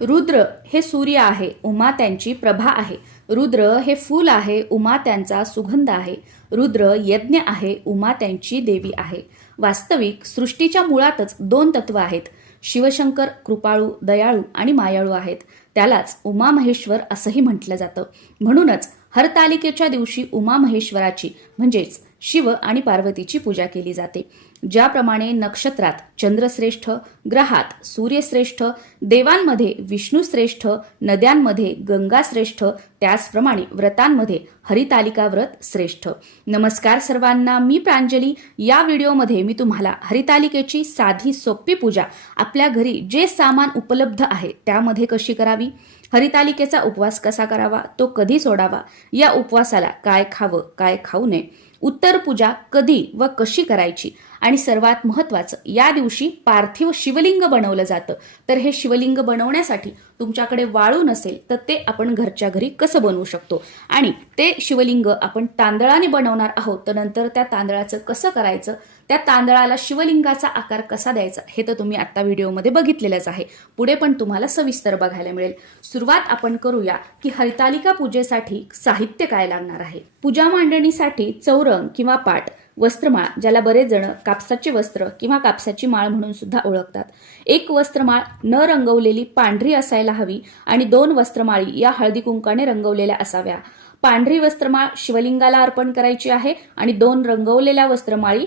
रुद्र हे सूर्य आहे, उमा त्यांची प्रभा आहे. रुद्र हे फूल आहे, उमा त्यांचा सुगंध आहे. रुद्र यज्ञ आहे, उमा त्यांची देवी आहे. वास्तविक सृष्टीच्या मुळातच दोन तत्व आहेत. शिवशंकर कृपाळू, दयाळू आणि मायाळू आहेत. त्यालाच उमा महेश्वर असंही म्हटलं जातं. म्हणूनच हरतालिकेच्या दिवशी उमा महेश्वराची म्हणजेच शिव आणि पार्वतीची पूजा केली जाते. ज्याप्रमाणे नक्षत्रात चंद्रश्रेष्ठ, ग्रहात सूर्यश्रेष्ठ, देवांमध्ये विष्णुश्रेष्ठ, नद्यांमध्ये गंगाश्रेष्ठ, त्याचप्रमाणे व्रतांमध्ये हरितालिका व्रत श्रेष्ठ. नमस्कार सर्वांना, मी प्रांजली. या व्हिडिओमध्ये मी तुम्हाला हरितालिकेची साधी सोपी पूजा आपल्या घरी जे सामान उपलब्ध आहे त्यामध्ये कशी करावी, हरितालिकेचा उपवास कसा करावा, तो कधी सोडावा, या उपवासाला काय खावं काय खाऊ नये, उत्तर पूजा कधी व कशी करायची, आणि सर्वात महत्त्वाचं या दिवशी पार्थिव शिवलिंग बनवलं जातं. तर हे शिवलिंग बनवण्यासाठी तुमच्याकडे वाळू नसेल तर ते आपण घरच्या घरी कसं बनवू शकतो, आणि ते शिवलिंग आपण तांदळाने बनवणार आहोत तर नंतर त्या तांदळाचं कसं करायचं, त्या तांदळाला शिवलिंगाचा आकार कसा द्यायचा, हे तर तुम्ही आता व्हिडिओमध्ये बघितलेलंच आहे. पुढे पण तुम्हाला सविस्तर बघायला मिळेल. सुरुवात आपण करूया की हरितालिका पूजेसाठी साहित्य काय लागणार आहे. पूजा मांडणीसाठी चौरंग किंवा पाट, वस्त्रमाळ ज्याला बरेच जण कापसाचे वस्त्र किंवा कापसाची माळ म्हणून सुद्धा ओळखतात. एक वस्त्रमाळ न रंगवलेली पांढरी असायला हवी आणि 2 वस्त्रमाळी या हळदी कुंकाने रंगवलेल्या असाव्या. पांढरी वस्त्रमाळ शिवलिंगाला अर्पण करायची आहे आणि 2 रंगवलेल्या वस्त्रमाळी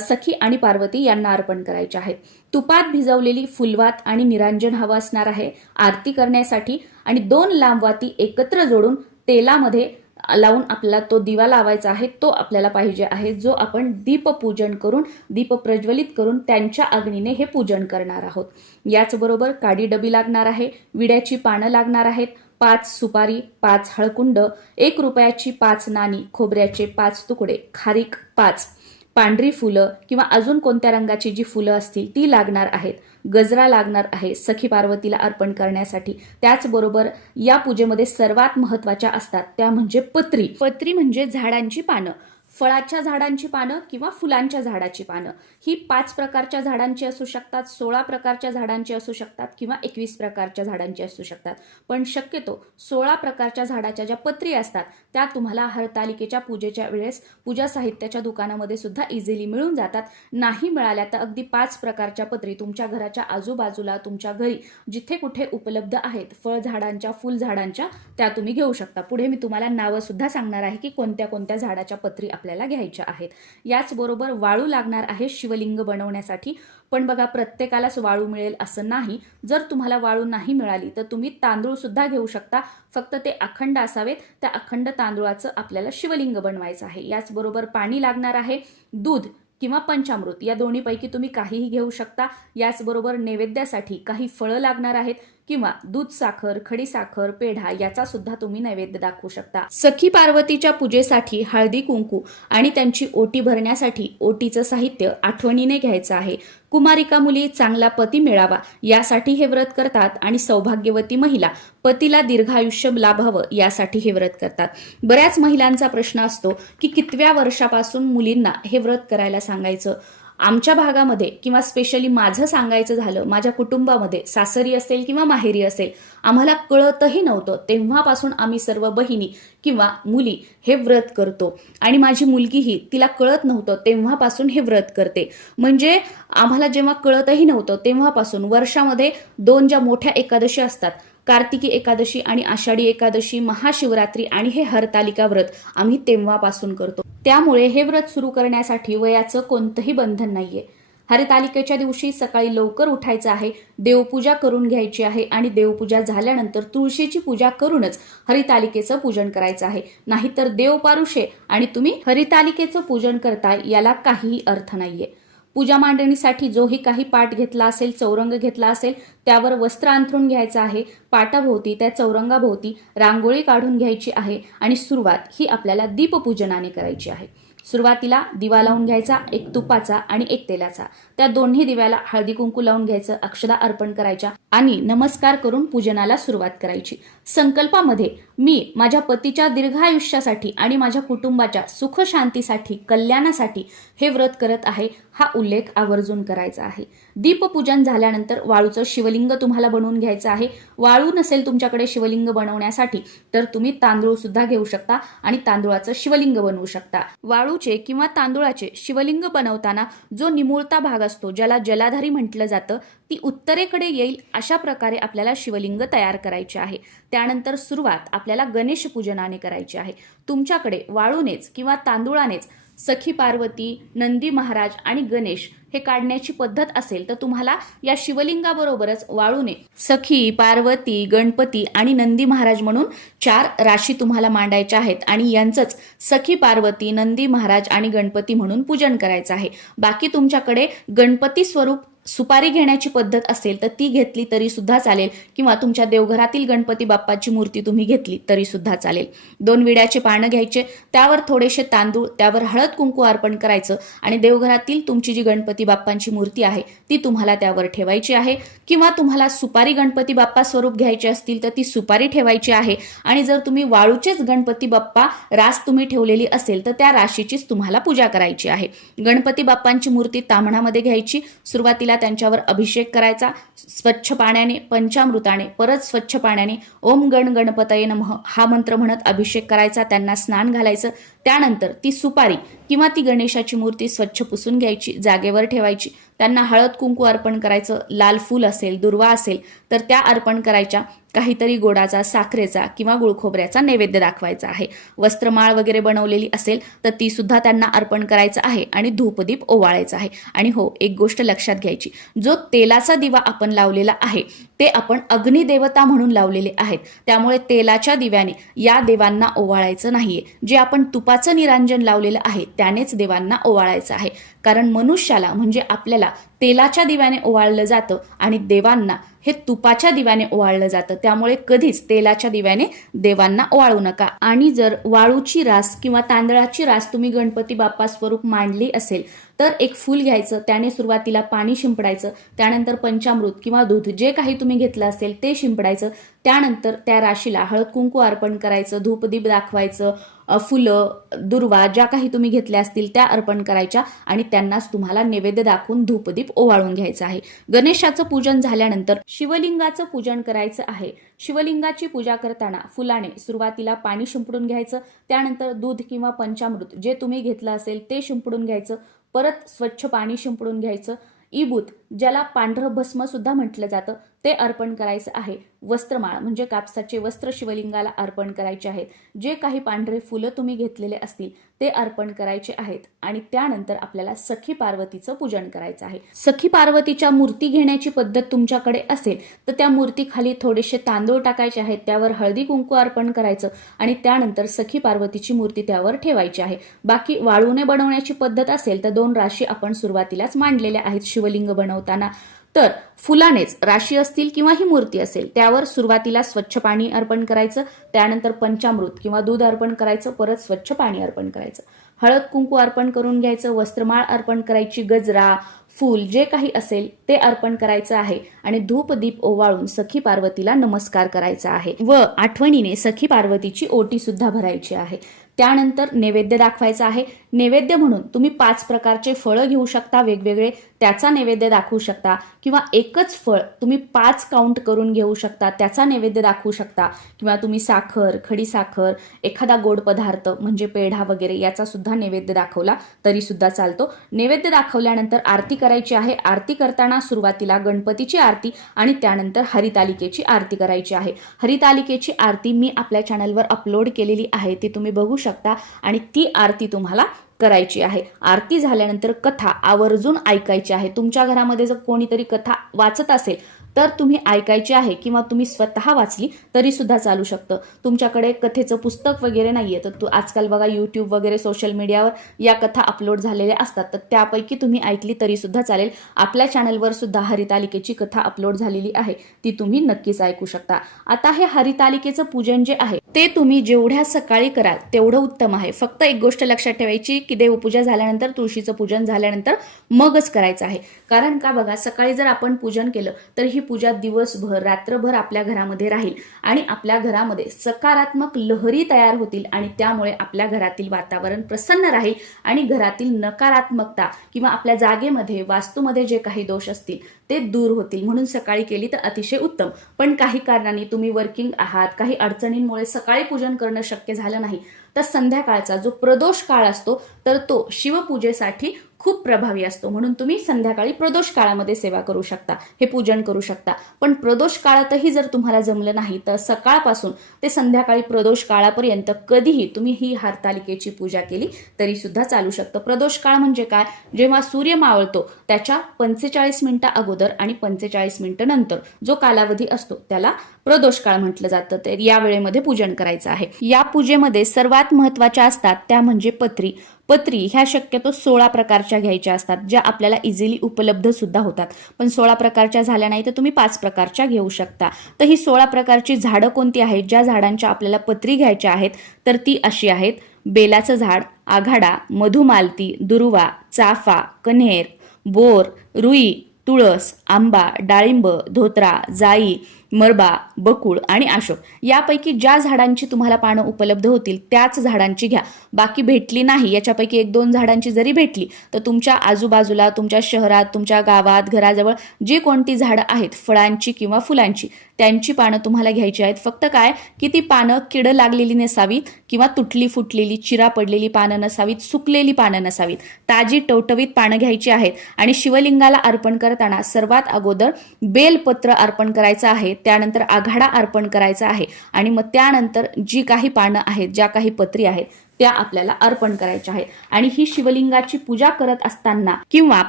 सखी आणि पार्वती यांना अर्पण करायचे आहेत. तुपात भिजवलेली फुलवात आणि निरांजन हवं असणार आहे आरती करण्यासाठी, आणि 2 लांब वाती एकत्र जोडून तेलामध्ये लावून आपल्याला तो दिवा लावायचा आहे. तो आपल्याला पाहिजे आहे जो आपण दीपपूजन करून, दीप प्रज्वलित करून त्यांच्या अग्नीने हे पूजन करणार आहोत. याचबरोबर काडी डबी लागणार आहे, विड्याची पानं लागणार आहेत, 5 सुपारी, 5 हळकुंड, 1 रुपयाची 5 नाणी, खोबऱ्याचे 5 तुकडे, खारीक 5, पांढरी फुलं किंवा अजून कोणत्या रंगाची जी फुलं असतील ती लागणार आहेत, गजरा लागणार आहे सखी पार्वतीला अर्पण करण्यासाठी. त्याचबरोबर या पूजेमध्ये सर्वात महत्त्वाच्या असतात त्या म्हणजे पत्री. पत्री म्हणजे झाडांची पानं, फळाच्या झाडांची पानं किंवा फुलांच्या झाडाची पानं. ही 5 प्रकारच्या झाडांची असू शकतात, 16 प्रकारच्या झाडांची असू शकतात किंवा 21 प्रकारच्या झाडांची असू शकतात. पण शक्यतो 16 प्रकारच्या झाडाच्या ज्या पत्री असतात त्या तुम्हाला हरतालिकेच्या पूजेच्या वेळेस पूजा साहित्याच्या दुकानामध्ये सुद्धा इझिली मिळून जातात. नाही मिळाल्या तर अगदी 5 प्रकारच्या पत्री तुमच्या घराच्या आजूबाजूला, तुमच्या घरी जिथे कुठे उपलब्ध आहेत फळ झाडांच्या, फुल झाडांच्या, त्या तुम्ही घेऊ शकता. पुढे मी तुम्हाला नावं सुद्धा सांगणार आहे की कोणत्या कोणत्या झाडाच्या पत्री आपल्याला घ्यायच्या आहेत. याचबरोबर वाळू लागणार आहे शिवलिंग बनवण्यासाठी. पण बघा, प्रत्येकालाच वाळू मिळेल असं नाही. जर तुम्हाला वाळू नाही मिळाली तर तुम्ही तांदूळ सुद्धा घेऊ शकता, फक्त ते अखंड असावेत. त्या अखंड तांदूळाचं आपल्याला शिवलिंग बनवायचं आहे. याचबरोबर पाणी लागणार आहे, दूध किंवा पंचामृत या दोन्हीपैकी तुम्ही काहीही घेऊ शकता. याचबरोबर नैवेद्यासाठी काही फळं लागणार आहेत किंवा दूध साखर, खडी साखर, पेढा याचा सुद्धा तुम्ही नैवेद्य दाखवू शकता. सखी पार्वतीच्या पूजेसाठी हळदी कुंकू आणि त्यांची ओटी भरण्यासाठी ओटीचं साहित्य आठवणीने घ्यायचं आहे. कुमारिका मुली चांगला पती मिळावा यासाठी हे व्रत करतात, आणि सौभाग्यवती महिला पतीला दीर्घायुष्य लाभावं यासाठी हे व्रत करतात. बऱ्याच महिलांचा प्रश्न असतो की कितव्या वर्षापासून मुलींना हे व्रत करायला सांगायचं. आमच्या भागामध्ये किंवा स्पेशली माझं सांगायचं झालं, माझ्या कुटुंबामध्ये सासरी असेल किंवा माहेरी असेल, आम्हाला कळतही नव्हतं तेव्हापासून आम्ही सर्व बहिणी किंवा मुली हे व्रत करतो, आणि माझी मुलगीही तिला कळत नव्हतं तेव्हापासून हे व्रत करते. म्हणजे आम्हाला जेव्हा कळतही नव्हतं तेव्हापासून वर्षामध्ये 2 ज्या मोठ्या एकादशी असतात, कार्तिकी एकादशी आणि आषाढी एकादशी, महाशिवरात्री आणि हे हरतालिका व्रत आम्ही तेव्हापासून करतो. त्यामुळे हे व्रत सुरू करण्यासाठी वयाचं कोणतंही बंधन नाहीये. हरतालिकेच्या दिवशी सकाळी लवकर उठायचं आहे, देवपूजा करून घ्यायची आहे, आणि देवपूजा झाल्यानंतर तुळशीची पूजा करूनच हरितालिकेचं पूजन करायचं आहे. नाहीतर देवपारुषे आणि तुम्ही हरितालिकेचं पूजन करताय याला काहीही अर्थ नाहीये. पूजा मांडणीसाठी जोही काही पाट घेतला असेल, चौरंग घेतला असेल, त्यावर वस्त्र अंथरून घ्यायचं आहे. पाटाभोवती, त्या चौरंगाभोवती रांगोळी काढून घ्यायची आहे, आणि सुरुवात ही आपल्याला दीपपूजनाने करायची आहे. सुरुवातीला दिवा लावून घ्यायचा, एक तुपाचा आणि एक तेलाचा. त्या दोन्ही दिव्याला हळदी कुंकू लावून घ्यायचं, अक्षता अर्पण करायच्या आणि नमस्कार करून पूजनाला सुरुवात करायची. संकल्पामध्ये मी माझ्या पतीच्या दीर्घायुष्यासाठी आणि माझ्या कुटुंबाच्या सुख शांतीसाठी, कल्याणासाठी हे व्रत करत आहे, हा उल्लेख आवर्जून करायचा आहे. दीपपूजन झाल्यानंतर वाळूचं शिवलिंग तुम्हाला बनवून घ्यायचं आहे. वाळू नसेल तुमच्याकडे शिवलिंग बनवण्यासाठी तर तुम्ही तांदूळ सुद्धा घेऊ शकता आणि तांदूळाचं शिवलिंग बनवू शकता. वाळूचे किंवा तांदूळाचे शिवलिंग बनवताना जो निमुळता भाग असतो, ज्याला जलाधारी म्हटलं जातं, ती उत्तरेकडे येईल अशा प्रकारे आपल्याला शिवलिंग तयार करायचे आहे. त्यानंतर सुरुवात आपल्याला गणेश पूजनाने करायची आहे. तुमच्याकडे वाळूनेच किंवा तांदूळानेच सखी पार्वती, नंदी महाराज आणि गणेश हे काढण्याची पद्धत असेल तर तुम्हाला या शिवलिंगाबरोबरच वाळूने सखी, पार्वती, गणपती आणि नंदी महाराज म्हणून 4 राशी तुम्हाला मांडायच्या आहेत आणि यांचंच सखी पार्वती, नंदी महाराज आणि गणपती म्हणून पूजन करायचं आहे. बाकी तुमच्याकडे गणपती स्वरूप सुपारी घेण्याची पद्धत असेल तर ती घेतली तरी सुद्धा चालेल किंवा तुमच्या देवघरातील गणपती बाप्पाची मूर्ती तुम्ही घेतली तरी सुद्धा चालेल. 2 विड्याचे पानं घ्यायचे, त्यावर थोडेसे तांदूळ, त्यावर हळद कुंकू अर्पण करायचं आणि देवघरातील तुमची जी गणपती बाप्पांची मूर्ती आहे ती तुम्हाला त्यावर ठेवायची आहे. किंवा तुम्हाला सुपारी गणपती बाप्पा स्वरूप घ्यायचे असतील तर ती सुपारी ठेवायची आहे आणि जर तुम्ही वाळूचेच गणपती बाप्पा रास तुम्ही ठेवलेली असेल तर त्या राशीचीच तुम्हाला पूजा करायची आहे. गणपती बाप्पांची मूर्ती ताम्हणामध्ये घ्यायची, सुरुवातीला त्यांच्यावर अभिषेक करायचा, स्वच्छ पाण्याने, पंचामृताने, परत स्वच्छ पाण्याने ओम गण गणपतये नमः हा मंत्र म्हणत अभिषेक करायचा, त्यांना स्नान घालायचं. त्यानंतर ती सुपारी किंवा ती गणेशाची मूर्ती स्वच्छ पुसून घ्यायची, जागेवर ठेवायची, त्यांना हळद कुंकू अर्पण करायचं, लाल फूल असेल, दुर्वा असेल तर त्या अर्पण करायच्या, काहीतरी गोडाचा, साखरेचा किंवा गुळखोबऱ्याचा नैवेद्य दाखवायचा आहे. वस्त्रमाळ वगैरे बनवलेली असेल तर ती सुद्धा त्यांना अर्पण करायचं आहे आणि धूपदीप ओवाळायचा आहे. आणि हो, एक गोष्ट लक्षात घ्यायची, जो तेलाचा दिवा आपण लावलेला आहे ते आपण अग्निदेवता म्हणून लावलेले आहेत, त्यामुळे तेलाच्या दिव्याने या देवांना ओवाळायचं नाहीये. जे आपण तुपाचं निरांजन लावलेलं आहे त्यानेच देवांना ओवाळायचं आहे. कारण मनुष्याला म्हणजे आपल्याला तेलाच्या दिव्याने ओवाळलं जातं आणि देवांना हे तुपाच्या दिव्याने ओवाळलं जातं, त्यामुळे कधीच तेलाच्या दिव्याने देवांना ओवाळू नका. आणि जर वाळूची रास किंवा तांदळाची रास तुम्ही गणपती बाप्पा स्वरूप मांडली असेल तर एक फूल घ्यायचं, त्याने सुरुवातीला पाणी शिंपडायचं, त्यानंतर पंचामृत किंवा दूध जे काही तुम्ही घेतलं असेल ते शिंपडायचं, त्यानंतर त्या राशीला हळद कुंकू अर्पण करायचं, धूपदीप दाखवायचं, फुलं, दुर्वा ज्या काही तुम्ही घेतल्या असतील त्या अर्पण करायच्या आणि त्यांनाच तुम्हाला नैवेद्य दाखवून धूपदीप ओवाळून घ्यायचं आहे. गणेशाचं पूजन झाल्यानंतर शिवलिंगाचं पूजन करायचं आहे. शिवलिंगाची पूजा करताना फुलाने सुरुवातीला पाणी शिंपडून घ्यायचं, त्यानंतर दूध किंवा पंचामृत जे तुम्ही घेतलं असेल ते शिंपडून घ्यायचं, परत स्वच्छ पाणी शिंपडून घ्यायचं. इबूत ज्याला पांढरं भस्म सुद्धा म्हटलं जातं ते अर्पण करायचं आहे. वस्त्रमाळ म्हणजे कापसाचे वस्त्र शिवलिंगाला अर्पण करायचे आहेत. जे काही पांढरे फुलं तुम्ही घेतलेले असतील ते अर्पण करायचे आहेत आणि त्यानंतर आपल्याला सखी पार्वतीचं पूजन करायचं आहे. सखी पार्वतीच्या मूर्ती घेण्याची पद्धत तुमच्याकडे असेल तर त्या मूर्तीखाली थोडेसे तांदूळ टाकायचे आहेत, त्यावर हळदी कुंकू अर्पण करायचं आणि त्यानंतर सखी पार्वतीची मूर्ती त्यावर ठेवायची आहे. बाकी वाळूने बनवण्याची पद्धत असेल तर 2 राशी आपण सुरुवातीलाच मांडलेल्या आहेत शिवलिंग बनवताना. तर फुलानेच राशी असतील किंवा ही मूर्ती असेल त्यावर सुरुवातीला स्वच्छ पाणी अर्पण करायचं, त्यानंतर पंचामृत किंवा दूध अर्पण करायचं, परत स्वच्छ पाणी अर्पण करायचं, हळद कुंकू अर्पण करून घ्यायचं, वस्त्रमाळ अर्पण करायची, गजरा, फूल जे काही असेल ते अर्पण करायचं आहे आणि धूपदीप ओवाळून सखी पार्वतीला नमस्कार करायचा आहे व आठवणीने सखी पार्वतीची ओटी सुद्धा भरायची आहे. त्यानंतर नैवेद्य दाखवायचा आहे. नैवेद्य म्हणून तुम्ही 5 प्रकारचे फळं घेऊ शकता वेगवेगळे, त्याचा नैवेद्य दाखवू शकता किंवा एकच फळ तुम्ही 5 काउंट करून घेऊ शकता, त्याचा नैवेद्य दाखवू शकता किंवा तुम्ही साखर, खडी साखर, एखादा गोड पदार्थ म्हणजे पेढा वगैरे याचा सुद्धा नैवेद्य दाखवला तरी सुद्धा चालतो. नैवेद्य दाखवल्यानंतर आरती करायची आहे. आरती करताना सुरुवातीला गणपतीची आरती आणि त्यानंतर हरितालिकेची आरती करायची आहे. हरितालिकेची आरती मी आपल्या चॅनलवर अपलोड केलेली आहे, ती तुम्ही बघू शकता आणि ती आरती तुम्हाला करायची आहे. आरती झाल्यानंतर कथा आवर्जून ऐकायची आहे. तुमच्या घरामध्ये जर कोणीतरी कथा वाचत असेल तर तुम्ही ऐकायची आहे किंवा तुम्ही स्वतः वाचली तरी सुद्धा चालू शकतं. तुमच्याकडे कथेचं पुस्तक वगैरे नाहीये तर आजकाल बघा यूट्यूब वगैरे सोशल मीडियावर या कथा अपलोड झालेल्या असतात, तर त्यापैकी तुम्ही ऐकली तरी सुद्धा चालेल. आपल्या चॅनलवर सुद्धा हरितालिकेची कथा अपलोड झालेली आहे, ती तुम्ही नक्कीच ऐकू शकता. आता हे हरितालिकेचं पूजन जे आहे ते तुम्ही जेवढ्या सकाळी कराल तेवढं उत्तम आहे. फक्त एक गोष्ट लक्षात ठेवायची की देवपूजा झाल्यानंतर, तुळशीचं पूजन झाल्यानंतर मगच करायचं आहे. कारण का बघा, सकाळी जर आपण पूजन केलं तर ही पूजा दिवसभर रात्रभर आपल्या घरामध्ये राहील आणि आपल्या घरामध्ये सकारात्मक लहरी तयार होतील आणि त्यामुळे आपल्या घरातील वातावरण प्रसन्न राहील आणि घरातील नकारात्मकता किंवा आपल्या जागेमध्ये वास्तूमध्ये जे काही दोष असतील ते दूर होतील. म्हणून सकाळी केली तर अतिशय उत्तम. पण काही कारणांनी तुम्ही वर्किंग आहात, काही अडचणींमुळे सकाळी पूजन करणं शक्य झालं नाही, तर संध्याकाळचा जो प्रदोष काळ असतो तर तो शिवपूजेसाठी खूप प्रभावी असतो. म्हणून तुम्ही संध्याकाळी प्रदोष काळामध्ये सेवा करू शकता, हे पूजन करू शकता. पण प्रदोष काळातही जर तुम्हाला जमलं नाही तर सकाळपासून ते संध्याकाळी प्रदोष काळापर्यंत कधीही तुम्ही ही हरतालिकेची पूजा केली तरी सुद्धा चालू शकतं. प्रदोष काळ म्हणजे काय? जेव्हा सूर्य मावळतो त्याच्या 45 मिनिटं अगोदर आणि 45 मिनिटं नंतर जो कालावधी असतो त्याला प्रदोष काळ म्हटलं जातं. तर या वेळेमध्ये पूजन करायचं आहे. या पूजेमध्ये सर्वात महत्त्वाच्या असतात त्या म्हणजे पत्री. पत्री ह्या शक्यतो 16 प्रकारच्या घ्यायच्या असतात, ज्या आपल्याला इझिली उपलब्ध सुद्धा होतात. पण 16 प्रकारच्या झाल्या नाही तर तुम्ही 5 प्रकारच्या घेऊ शकता. तर ही 16 प्रकारची झाडं कोणती आहेत, ज्या झाडांच्या आपल्याला पत्री घ्यायच्या आहेत तर ती अशी आहेत: बेलाचं झाड, आघाडा, मधुमालती, दुर्वा, चाफा, कन्हेर, बोर, रुई, तुळस, आंबा, डाळिंब, धोत्रा, जाई, मरबा, बकुळ आणि अशोक. यापैकी ज्या झाडांची तुम्हाला पानं उपलब्ध होतील त्याच झाडांची घ्या. बाकी भेटली नाही, याच्यापैकी 1-2 झाडांची जरी भेटली तर तुमच्या आजूबाजूला, तुमच्या शहरात, तुमच्या गावात, घराजवळ जी कोणती झाडं आहेत फळांची किंवा फुलांची, त्यांची पानं तुम्हाला घ्यायची आहेत. फक्त काय की ती पानं किड लागलेली नसावीत किंवा तुटली फुटलेली, चिरा पडलेली पानं नसावीत, सुकलेली पानं नसावीत. ताजी टवटवीत पानं घ्यायची आहेत. आणि शिवलिंगाला अर्पण करताना सर्वात अगोदर बेलपत्र अर्पण करायचं आहे, त्यानंतर आघाडा अर्पण करायचा आहे आणि मग त्यानंतर जी काही पानं आहेत, ज्या काही पत्री आहेत त्या आपल्याला अर्पण करायच्या आहेत. आणि ही शिवलिंगाची पूजा करत असताना किंवा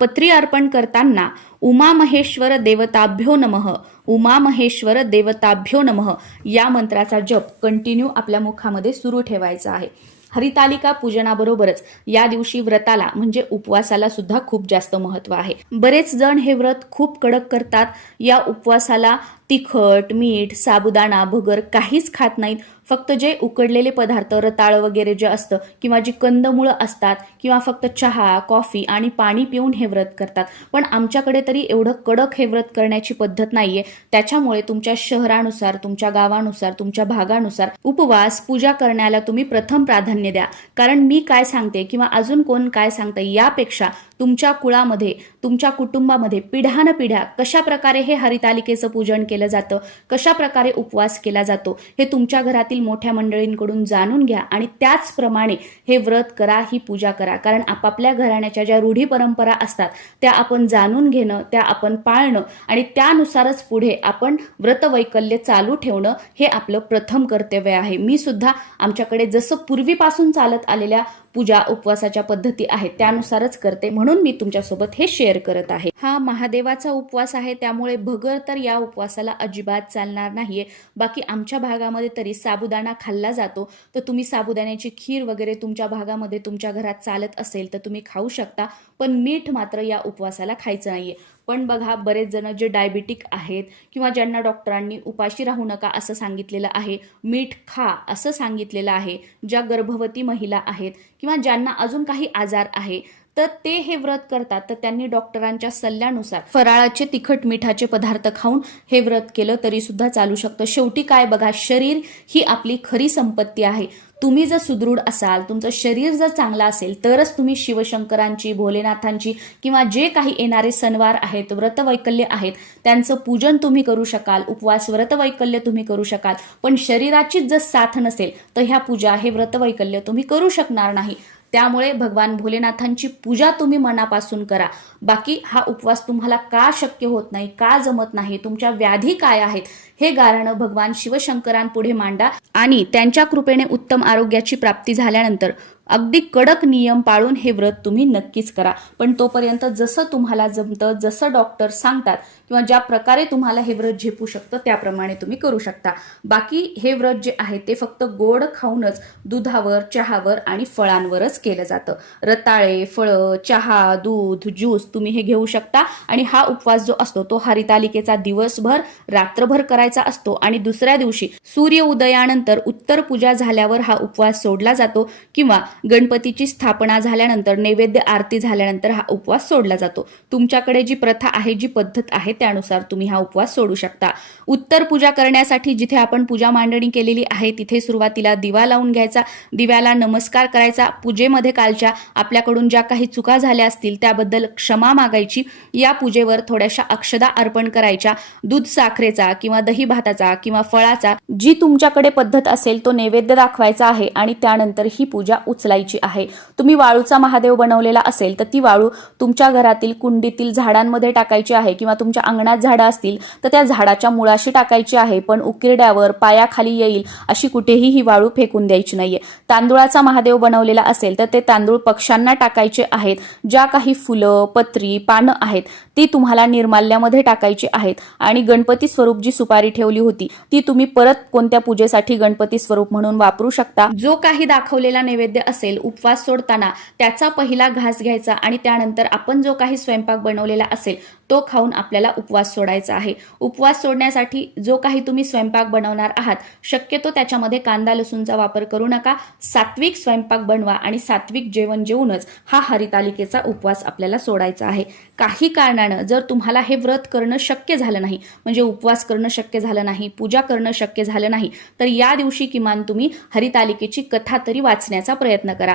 पत्री अर्पण करताना उमामहेश्वर देवताभ्यो नमः, उमामहेश्वर देवताभ्यो नमः या मंत्राचा जप कंटिन्यू आपल्या मुखामध्ये सुरू ठेवायचा आहे. हरितालिका पूजनाबरोबरच या दिवशी व्रताला म्हणजे उपवासाला सुद्धा खूप जास्त महत्त्व आहे. बरेच जण हे व्रत खूप कडक करतात. या उपवासाला तिखट, मीठ, साबुदाणा, भगर काहीच खात नाहीत. फक्त जे उकडलेले पदार्थ, रताळ वगैरे जे असतं किंवा जी कंदमुळं असतात किंवा फक्त चहा, कॉफी आणि पाणी पिऊन हे व्रत करतात. पण आमच्याकडे तरी एवढं कडक हे व्रत करण्याची पद्धत नाहीये. त्याच्यामुळे तुमच्या शहरानुसार, तुमच्या गावानुसार, तुमच्या भागानुसार उपवास पूजा करण्याला तुम्ही प्रथम प्राधान्य द्या. कारण मी काय सांगते किंवा अजून कोण काय सांगते यापेक्षा तुमच्या कुळामध्ये, तुमच्या कुटुंबामध्ये पिढ्यानपिढ्या कशा प्रकारे हे हरितालिकेचं पूजन केलं जातं, कशा प्रकारे उपवास केला जातो हे तुमच्या घरातील मोठ्या मंडळींकडून जाणून घ्या आणि त्याचप्रमाणे हे व्रत करा, ही पूजा करा. कारण आपापल्या घराण्याच्या ज्या रूढी परंपरा असतात त्या आपण जाणून घेणं, त्या आपण पाळणं आणि त्यानुसारच पुढे आपण व्रतवैकल्य चालू ठेवणं हे आपलं प्रथम कर्तव्य आहे. मी सुद्धा आमच्याकडे जसं पूर्वीपासून चालत आलेल्या पूजा उपवासाच्या पद्धती आहेत त्यानुसारच करते, म्हणून मी तुमच्यासोबत हे शेअर करत आहे. हा महादेवाचा उपवास आहे त्यामुळे भगर तर या उपवासाला अजिबात चालणार नाहीये. बाकी आमच्या भागामध्ये तरी साबुदाणा खाल्ला जातो, तर तुम्ही साबुदाण्याची खीर वगैरे तुमच्या भागामध्ये, तुमच्या घरात चालत असेल तर तुम्ही खाऊ शकता. पण मीठ मात्र या उपवासाला खायचं नाहीये. पण बघा, बरेच जण जे डायबिटिक आहेत किंवा ज्यांना डॉक्टरांनी उपाशी राहू नका असं सांगितलेलं आहे, मीठ खा असं सांगितलेलं आहे, ज्या गर्भवती महिला आहेत किंवा ज्यांना अजून काही आजार आहे तर ते हे व्रत करतात, तर त्यांनी डॉक्टरांच्या सल्ल्यानुसार फराळाचे तिखट मिठाचे पदार्थ खाऊन हे व्रत केलं तरी सुद्धा चालू शकतं. शेवटी काय बघा, शरीर ही आपली खरी संपत्ती आहे. तुम्ही जर सुदृढ असाल, तुमचं शरीर जर चांगलं असेल तरच तुम्ही शिवशंकरांची, भोलेनाथांची किंवा जे काही येणारे सणवार आहेत, व्रतवैकल्य आहेत त्यांचं पूजन तुम्ही करू शकाल, उपवास व्रतवैकल्य तुम्ही करू शकाल. पण शरीराचीच जर साथ नसेल तर ह्या पूजा, हे व्रतवैकल्य तुम्ही करू शकणार नाही. त्यामुळे भगवान भोलेनाथांची पूजा तुम्ही मनापासून करा. बाकी हा उपवास तुम्हाला का शक्य होत नाही, का जमत नाही, तुमच्या व्याधी काय आहेत हे गारणं भगवान शिवशंकरांपुढे मांडा आणि त्यांच्या कृपेने उत्तम आरोग्याची प्राप्ती झाल्यानंतर अगदी कडक नियम पाळून हे व्रत तुम्ही नक्कीच करा. पण तोपर्यंत जसं तुम्हाला जमतं, जसं डॉक्टर सांगतात किंवा ज्या प्रकारे तुम्हाला हे व्रत झेपू शकतं त्याप्रमाणे तुम्ही करू शकता. बाकी हे व्रत जे आहे ते फक्त गोड खाऊनच दुधावर, चहावर आणि फळांवरच केलं जातं. रताळे, फळं, चहा, दूध, ज्यूस तुम्ही हे घेऊ शकता. आणि हा उपवास जो असतो तो हरितालिकेचा दिवसभर रात्रभर करायचा असतो आणि दुसऱ्या दिवशी सूर्य उदयानंतर उत्तर पूजा झाल्यावर हा उपवास सोडला जातो किंवा गणपतीची स्थापना झाल्यानंतर नैवेद्य आरती झाल्यानंतर हा उपवास सोडला जातो. तुमच्याकडे जी प्रथा आहे, जी पद्धत आहे त्यानुसार तुम्ही हा उपवास सोडू शकता. उत्तर पूजा करण्यासाठी जिथे आपण पूजा मांडणी केलेली आहे तिथे सुरुवातीला दिवा लावून घ्यायचा, दिव्याला नमस्कार करायचा, पूजेमध्ये कालच्या आपल्याकडून ज्या काही चुका झाल्या असतील त्याबद्दल क्षमा मागायची, या पूजेवर थोड्याशा अक्षदा अर्पण करायच्या, दूध साखरेचा किंवा दही भाताचा किंवा फळाचा जी तुमच्याकडे पद्धत असेल तो नैवेद्य दाखवायचा आहे आणि त्यानंतर ही पूजा उचलायची आहे. तुम्ही वाळूचा महादेव बनवलेला असेल तर ती वाळू तुमच्या घरातील कुंडीतील झाडांमध्ये टाकायची आहे किंवा तुमच्या अंगणात झाडं असतील तर त्या झाडाच्या मुळाशी टाकायची आहे. पण उकिरड्यावर, पायाखाली येईल अशी कुठेही ही वाळू फेकून द्यायची नाहीये. तांदुळाचा महादेव बनवलेला असेल तर ते तांदूळ पक्ष्यांना टाकायचे आहेत. ज्या काही फुलं, पत्री, पानं आहेत ती तुम्हाला निर्माल्यामध्ये टाकायची आहेत. आणि गणपती स्वरूप जी सुपारी ठेवली होती ती तुम्ही परत कोणत्या पूजेसाठी गणपती स्वरूप म्हणून वापरू शकता. जो काही दाखवलेला नैवेद्य असेल उपवास सोडताना त्याचा पहिला घास घ्यायचा आणि त्यानंतर आपण जो काही स्वयंपाक बनवलेला असेल तो खाऊन आपल्याला उपवास सोडायचा आहे. उपवास सोडण्यासाठी जो काही तुम्ही स्वयंपाक बनवणार आहात शक्यतो त्याच्यामध्ये कांदा लसूणचा वापर करू नका. सात्विक स्वयंपाक बनवा आणि सात्विक जेवण जेवूनच हा हरितालिकेचा उपवास आपल्याला सोडायचा आहे. काही कारणानं जर तुम्हाला हे व्रत करणं शक्य झालं नाही, म्हणजे उपवास करणं शक्य झालं नाही, पूजा करणं शक्य झालं नाही, तर या दिवशी किमान तुम्ही हरितालिकेची कथा तरी वाचण्याचा प्रयत्न करा.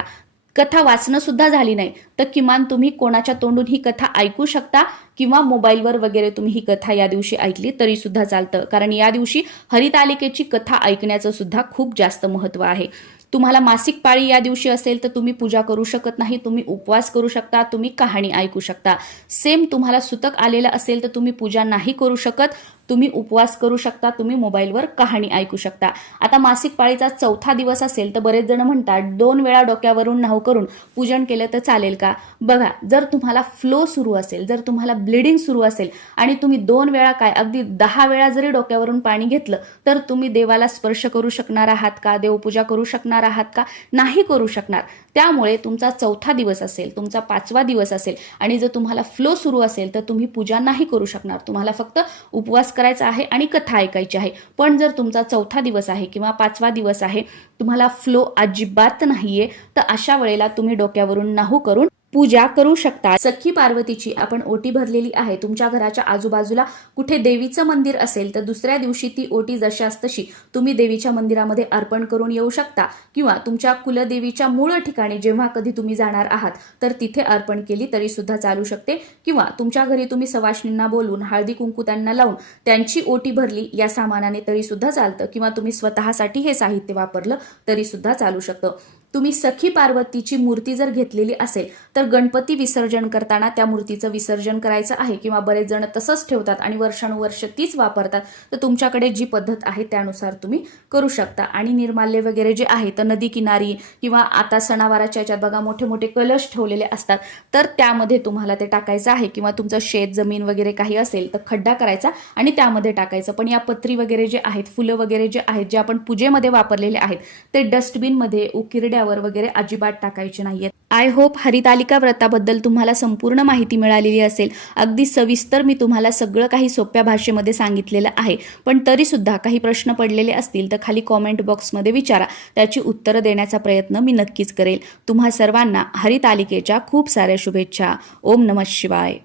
कथा वाचणं सुद्धा झाली नाही तर किमान तुम्ही कोणाच्या तोंडून ही कथा ऐकू शकता किंवा मोबाईलवर वगैरे तुम्ही ही कथा या दिवशी ऐकली तरी सुद्धा चालतं. कारण या दिवशी हरितालिकेची कथा ऐकण्याचं सुद्धा खूप जास्त महत्त्व आहे. तुम्हाला मासिक पाळी या दिवशी असेल तर तुम्ही पूजा करू शकत नाही, तुम्ही उपवास करू शकता, तुम्ही कहाणी ऐकू शकता. सेम तुम्हाला सुतक आलेलं असेल तर तुम्ही पूजा नाही करू शकत, तुम्ही उपवास करू शकता, तुम्ही मोबाईलवर कहाणी ऐकू शकता. आता मासिक पाळीचा चौथा दिवस असेल तर बरेच जण म्हणतात 2 वेळा डोक्यावरून न्हाऊ करून पूजन केलं तर चालेल का? बघा, जर तुम्हाला फ्लो सुरू असेल, जर तुम्हाला ब्लिडिंग सुरू असेल आणि तुम्ही 2 वेळा काय अगदी 10 वेळा जरी डोक्यावरून पाणी घेतलं तर तुम्ही देवाला स्पर्श करू शकणार आहात का? देवपूजा करू शकणार आहात का? नाही करू शकणार. त्यामुळे तुमचा चौथा दिवस असेल, तुमचा 5वा दिवस असेल आणि जर तुम्हाला फ्लो सुरू असेल तर तुम्ही पूजा नाही करू शकणार. तुम्हाला फक्त उपवास करायचा आहे आणि कथा ऐकायची आहे. पण जर तुमचा चौथा दिवस आहे किंवा 5वा दिवस आहे, तुम्हाला फ्लो अजिबात नाहीये, तर अशा वेळेला तुम्ही डोक्यावरून न्हाऊ करून पूजा करू शकता. सखी पार्वतीची आपण ओटी भरलेली आहे. तुमच्या घराच्या आजूबाजूला कुठे देवीचं मंदिर असेल तर दुसऱ्या दिवशी ती ओटी जशास तशी तुम्ही देवीच्या मंदिरामध्ये अर्पण करून येऊ शकता किंवा तुमच्या कुलदेवीच्या मूळ ठिकाणी जेव्हा कधी तुम्ही जाणार आहात तर तिथे अर्पण केली तरी सुद्धा चालू शकते. किंवा तुमच्या घरी तुम्ही सवाष्णींना बोलून हळदी कुंकू त्यांना लावून त्यांची ओटी भरली या सामानाने तरी सुद्धा चालतं किंवा तुम्ही स्वतःसाठी हे साहित्य वापरलं तरी सुद्धा चालू शकतं. तुम्ही सखी पार्वतीची मूर्ती जर घेतलेली असेल तर गणपती विसर्जन करताना त्या मूर्तीचं विसर्जन करायचं आहे किंवा बरेच जण तसंच ठेवतात आणि वर्षानुवर्ष तीच वापरतात. तर तुमच्याकडे जी पद्धत आहे त्यानुसार तुम्ही करू शकता. आणि निर्माल्य वगैरे जे आहे तर नदी किनारी किंवा आता सणावाराच्या याच्यात बघा मोठे मोठे कलश ठेवलेले असतात तर त्यामध्ये तुम्हाला ते टाकायचं आहे किंवा तुमचं शेत जमीन वगैरे काही असेल तर खड्डा करायचा आणि त्यामध्ये टाकायचं. पण या पत्री वगैरे जे आहेत, फुलं वगैरे जे आहेत, जे आपण पूजेमध्ये वापरलेले आहेत ते डस्टबिनमध्ये, उकिरड्यावर वगैरे अजिबात टाकायचे नाहीयेत. आय होप हरितालिका व्रताबद्दल तुम्हाला संपूर्ण माहिती मिळालेली असेल. अगदी सविस्तर मी तुम्हाला सगळं काही सोप्या भाषेमध्ये सांगितलेलं आहे. पण तरी सुद्धा काही प्रश्न पडलेले असतील तर खाली कॉमेंट बॉक्समध्ये विचारा, त्याची उत्तरं देण्याचा प्रयत्न मी नक्कीच करेल. तुम्हा सर्वांना हरितालिकेच्या खूप साऱ्या शुभेच्छा. ओम नमः शिवाय.